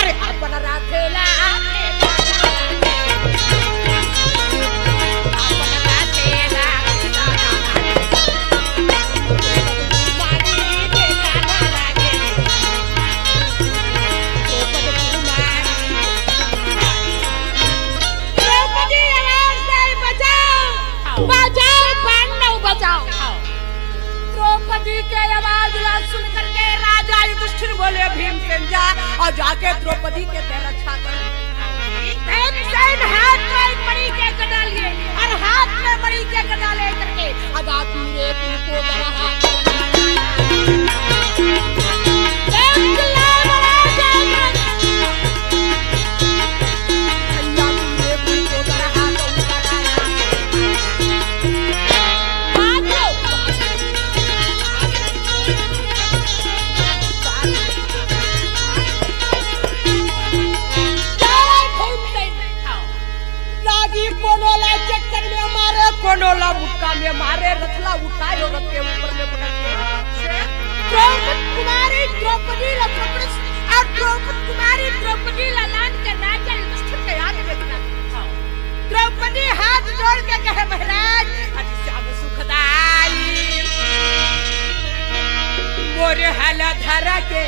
अरे अपन राखेला द्रौपदी के आवाज सुन करके राजा युधिष्ठिर बोले भीमसेन जा और जाके द्रौपदी के रक्षा कर। हाथ में मणि के गदा लिए और हाथ में मणि के गदा ले करके अदा पूरे को दरहा कोनोला मुक्का में मारे रथला उठाए और रथ के ऊपर में पटक द्रौपदी कुमारी द्रौपदी और द्रौपदी कुमारी द्रौपदी लालान के राजा युधिष्ठिर के आगे देखना। द्रौपदी हाथ जोड़ के कहे महाराज अति श्याम सुखदाई मोरे हला धरा के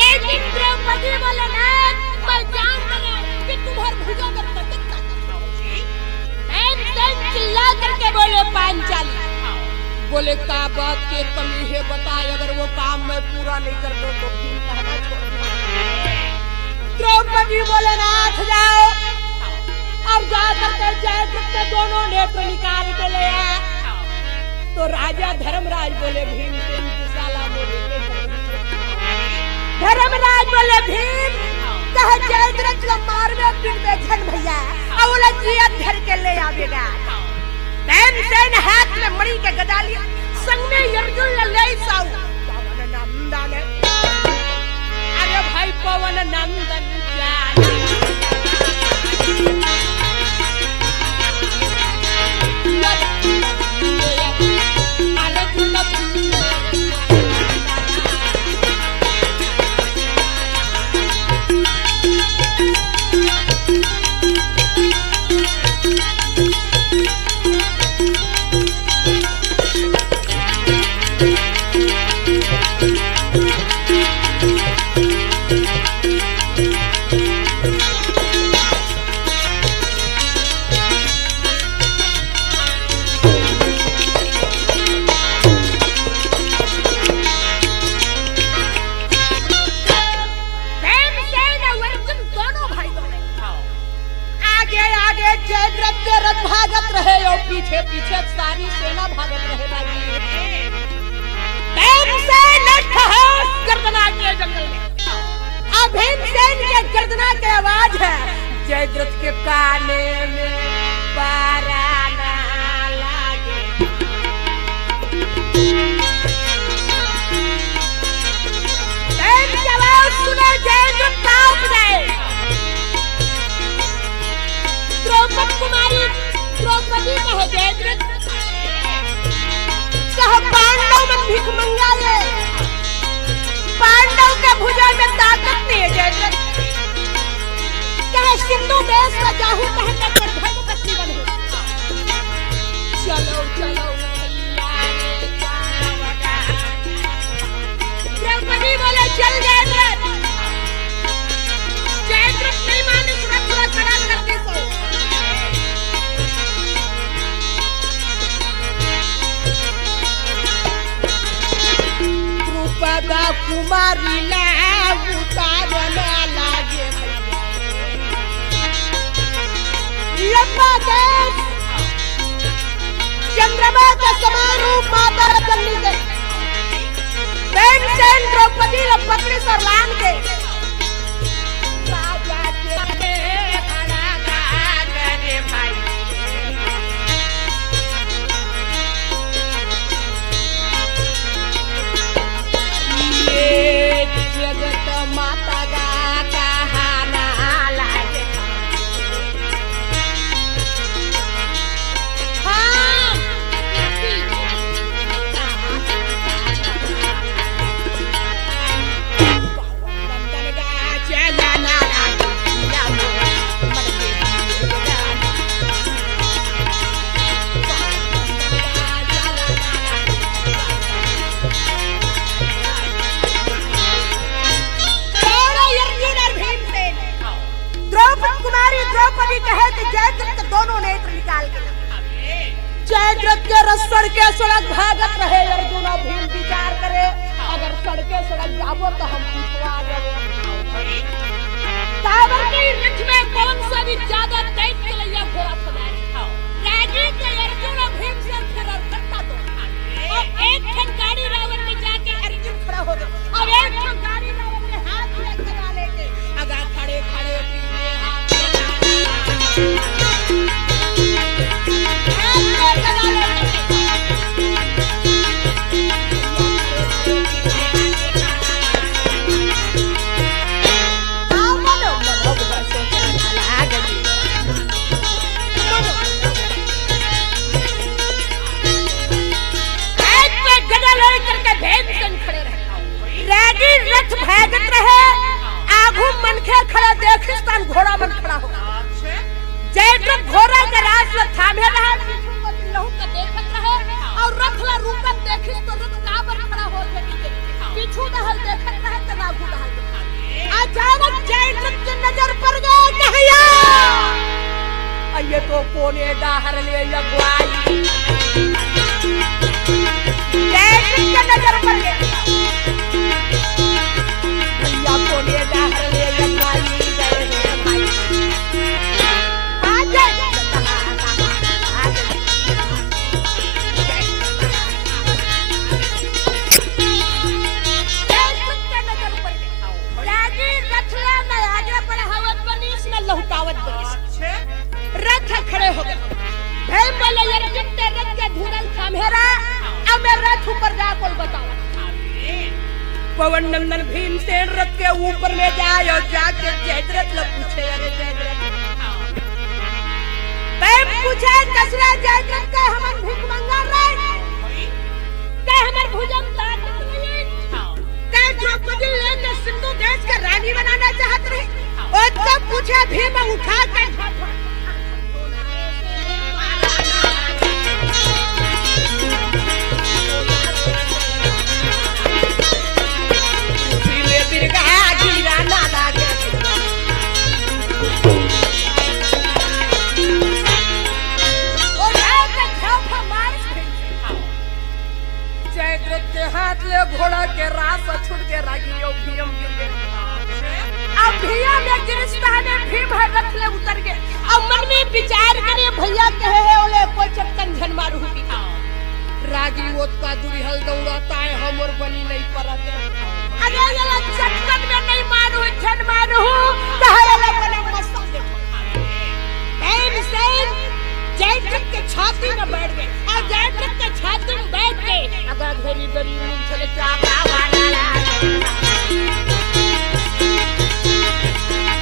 लेकिन द्रौपदी बोले ना मैं जान गया कि तुम्हारे भुजा में पटक का चिल्ला करके बोले पांचाली बोले का बात के कमी है बताए अगर वो काम मैं पूरा नहीं कर दो तो फिर कहना छोड़। द्रौपदी बोले नाथ जाओ अब जा करके जयद्रथ के दोनों नेत्र निकाल के ले तो राजा धर्मराज बोले भीमसेन की साला बोले बोले भीम कहे जयद्रथ ला मारवे पिन में झन भैया औला जिया धर के ले आवेगा। भीमसेन हाथ में मणि के गदा लिया, संग में अर्जुन ला ले साउ पवन नंदन। अरे भाई पवन नंदन पीछे पीछे सारी सेना भागत रहे भाई। भीमसेन गर्दना के जंगल में भीमसेन के गर्दना की आवाज है, जयद्रथ के काने में पारा ना लागे। भीम की आवाज सुने जयद्रथ कांप जाए। द्रौपदी कुमारी द्रौपदी कहे जयद्रथ कहे पांडव में भीख मंगा ले, पांडव के भुजा में ताकत नहीं है जयद्रथ। कहे सिंधु देश का जाहू कहे कर धर्म पत्नी बनो। चलो चलो द्रौपदी बोले चल जयद्रथ। जयद्रथ नहीं माने, सुरक्षा खड़ा करते सो द्रौपदा कुमारी ला उतारना लागे। लंबा देश चंद्रमा का समान रूप माता जननी के। भीमसेन द्रौपदी ला पकड़े सर लान के राजा के खड़ा करे भाई। जगत माता का कहाना लागे। हाँ द्रौपदी कहे कि जयद्रथ के दोनों नेत्र निकाल के जयद्रथ के रस्सर के सड़क भागत रहे। अर्जुन और भीम विचार करे अगर सड़के सड़क जाबो तो हम पिछवा जाबो। तावर के रथ में कौन सा भी ज्यादा तेज चलैया घोड़ा फलाए। राजी के अर्जुन और भीम से फिर करता दो और एक ठन गाड़ी रावण में जाके अर्जुन खड़ा हो गया और एक ठन गाड़ी रावण में हाथ में लगा लेके अगर खड़े खड़े पीछे हाथ भागत रहे। आगू मनखे खड़ा देखिस्तान घोड़ा मन खड़ा हो। जयद्रथ घोड़ा के राज में थामे रहा, लहू का देखत रहे और रथ ला रूपत देखिस तो रथ काबर खड़ा हो गई। पीछू दहल देखत रहे तो आगू दहल। अचानक जयद्रथ की नजर पड़ गई कहिया ये तो कोने डाहर ले लगवाई। जयद्रथ की नजर पड़ गई भैया कोने डाहर ले लगवाई। पवन नंदन भीमसेन रथ के ऊपर में जाए और जाके जयद्रथ लोग पूछे, अरे जयद्रथ पूछे कसरा जयद्रथ के हमन भीख मंगा रहे के हमर भुजंग ताकत नहीं के द्रौपदी लेके सिंधु देश के रानी बनाना चाहत रहे और तब पूछे भीम उठा के घोड़ा के रास छुट के रागियो भीम गिर गए। अब भैया में गिरस्ता ने भीम रथ ले उतर गए। अब मन में विचार करे भैया कहे है ओले कोई चक्कन झन मारू की रागी ओत का दुरिहल दौड़ाता है हम और बनी नहीं परते। अरे ये चक्कन में नहीं मारू झन मारू कहे ले बने मस्त भीमसेन जयद्रथ के छाती में बैठ गए और जयद्रथ के छाती में बैठ के अगर घरी घरी चले चाका वाला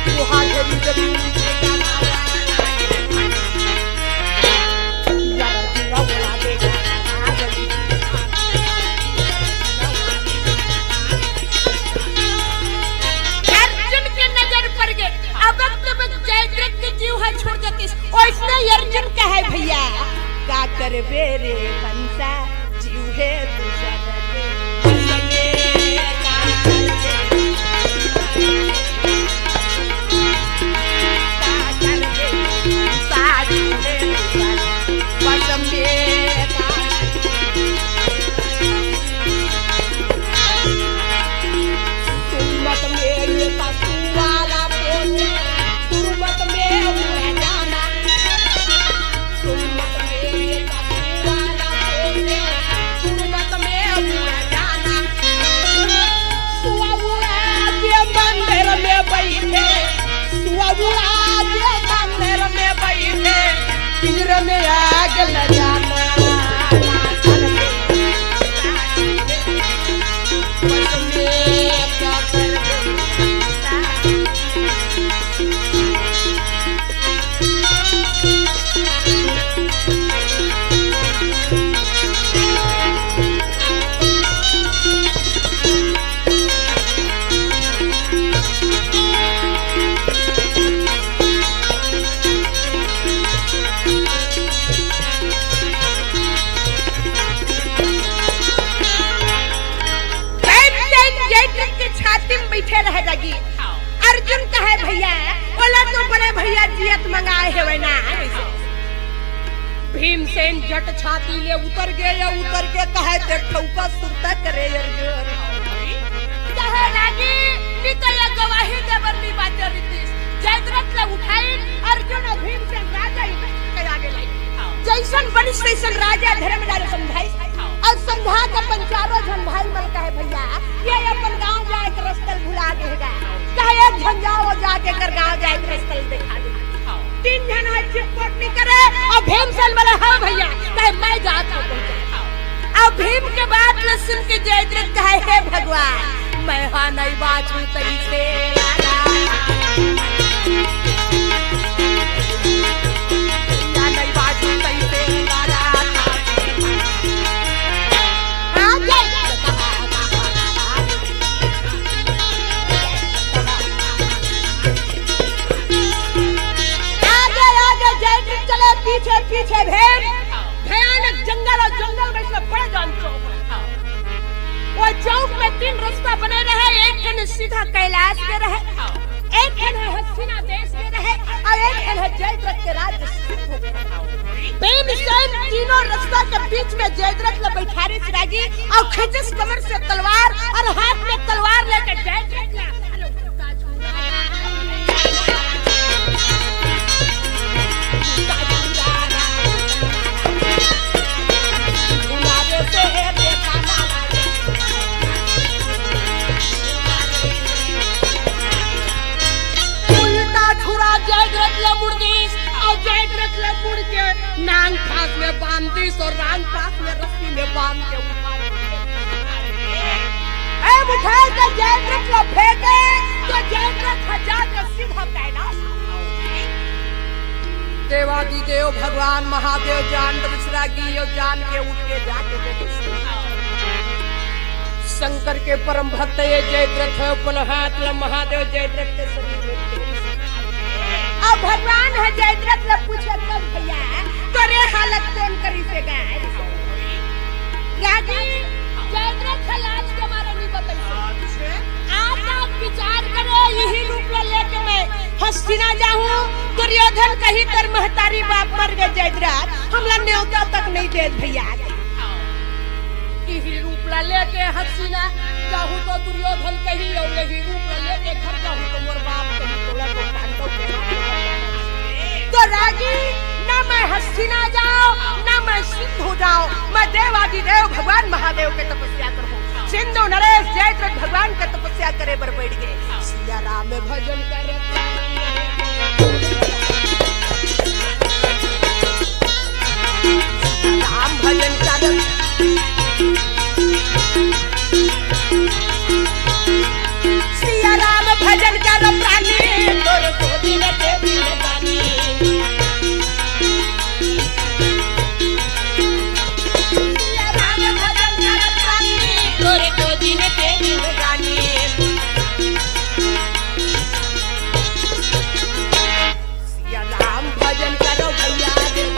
वो हाथ घरी घरी अर्जुन के नजर पड़ गए। अब जयद्रथ के जीव है छोड़ देती और अर्जुन का है भैया का कर बेरे कंसा जीव है में आग लगाना रह जागी। अर्जुन कहे भैया बोला तो बड़े भैया जियत मंगाए है वैना भीमसेन जट छाती ले उतर गए या उतर के कहे देखौका सुरता करे अर्जुन कहे लागी नितया गवाही देवरनी बात रीति जयद्रथ ले उठाई अर्जुन और भीमसेन राजा के आगे लाई जैसन बनी तैसन राजा धर्मराज समझाई और समझा के पंचारो जन भाई मल कहे भैया ये अपन गांव जाए के रास्ता भुला देगा कहे एक जन जाओ जाके कर गांव जाए के रास्ता दिखा दे तीन जन आज चिपट नहीं करे और भीमसेन बोले हां भैया कहे मैं जाता हूं अब भीम के बात न सुन के जयद्रथ कहे हे भगवान मैं हां नहीं बाचू तैसे नहीं बाचू तैसे पीछे पीछे भयानक जंगल और जंगल में से बड़े जान चौक वो चौक में तीन रास्ता बने रहे एक खन सीधा कैलाश के रहे एक खन हस्तिना देश के रहे और एक खन जयद्रथ के राज्य भीमसेन तीनों रास्ता के बीच में जयद्रथ ने बैठारी चिरागी और खिंचस कमर से तलवार और हाथ में तलवार लेकर जयद्रथ ने नांग पास में बांधी और रांग पास में रस्सी में बांध के उठा के जयद्रथ को फेंके तो जयद्रथ हजार का सीधा कैलाश। देवादिदेव भगवान महादेव जान विश्रागी जान के उठ के जाके शंकर के परम भक्त ये जयद्रथ है पुनः महादेव जयद्रथ के शरीर में। अब भगवान है जयद्रथ ने पूछे कब भैया तोरे हालत कौन करी से गए राजी जयद्रथ का लाज के मारे नहीं बताइए। आप विचार करो यही रूप लेके मैं हस्तिना जाऊं दुर्योधन कहीं तर महतारी बाप मर गए जयद्रथ हमला न्योता तक नहीं दे भैया। यही रूप लेके हस्तिना जाऊं तो दुर्योधन कहीं और यही रूप लेके घर जाऊं तो मोर बाप कहीं तोला तो कांटो तो राजी ना मैं हस्तिना जाऊं ना मैं सिंध हो जाऊं मैं देवादिदेव भगवान महादेव के तपस्या करूं। सिंधु नरेश जयद्रथ भगवान का तपस्या करे बर बैठ गए सिया राम में भजन करे राम भजन करे सिया राम भजन करो प्राणी तोर को दिन के दिन गानी सिया राम भजन करो प्राणी तोर को दिन के दिन गानी सिया राम भजन करो भैया रे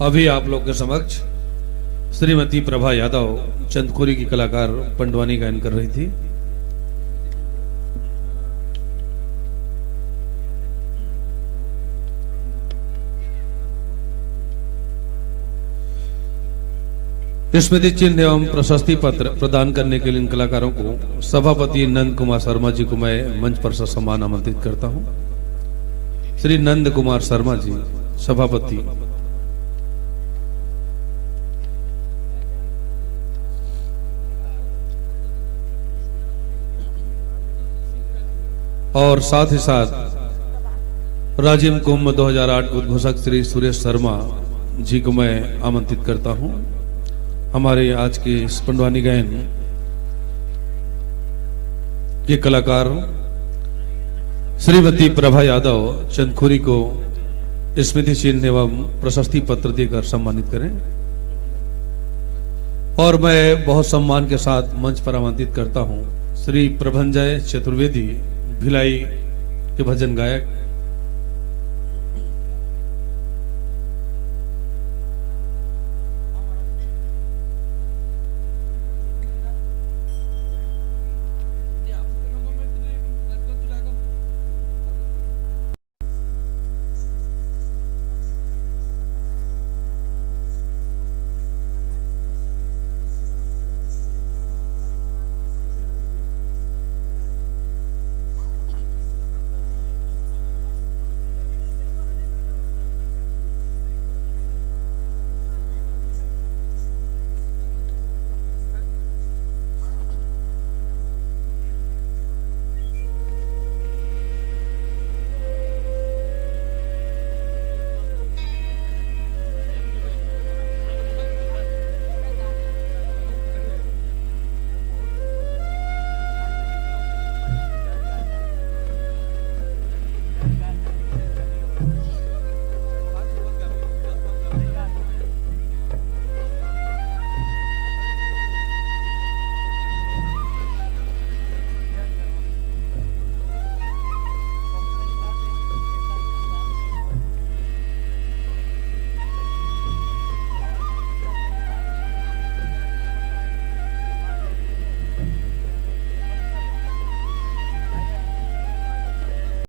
अभी आप लोग के समक्ष श्रीमती प्रभा यादव चंदखोरी की कलाकार पंडवानी गायन कर रही थी। स्मृति चिन्ह एवं प्रशस्ति पत्र प्रदान करने के लिए इन कलाकारों को सभापति नंद कुमार शर्मा जी को मैं मंच पर सम्मान आमंत्रित करता हूं। श्री नंद कुमार शर्मा जी सभापति। और साथ ही साथ राजिम कुंभ 2008 उद्घोषक श्री सुरेश शर्मा जी को मैं आमंत्रित करता हूं। हमारे आज के इस पंडवानी गायन के कलाकार श्रीमती प्रभा यादव चंदखोरी को स्मृति चिन्ह एवं प्रशस्ति पत्र देकर सम्मानित करें। और मैं बहुत सम्मान के साथ मंच पर आमंत्रित करता हूं श्री प्रभंजय चतुर्वेदी भिलाई के भजन गायक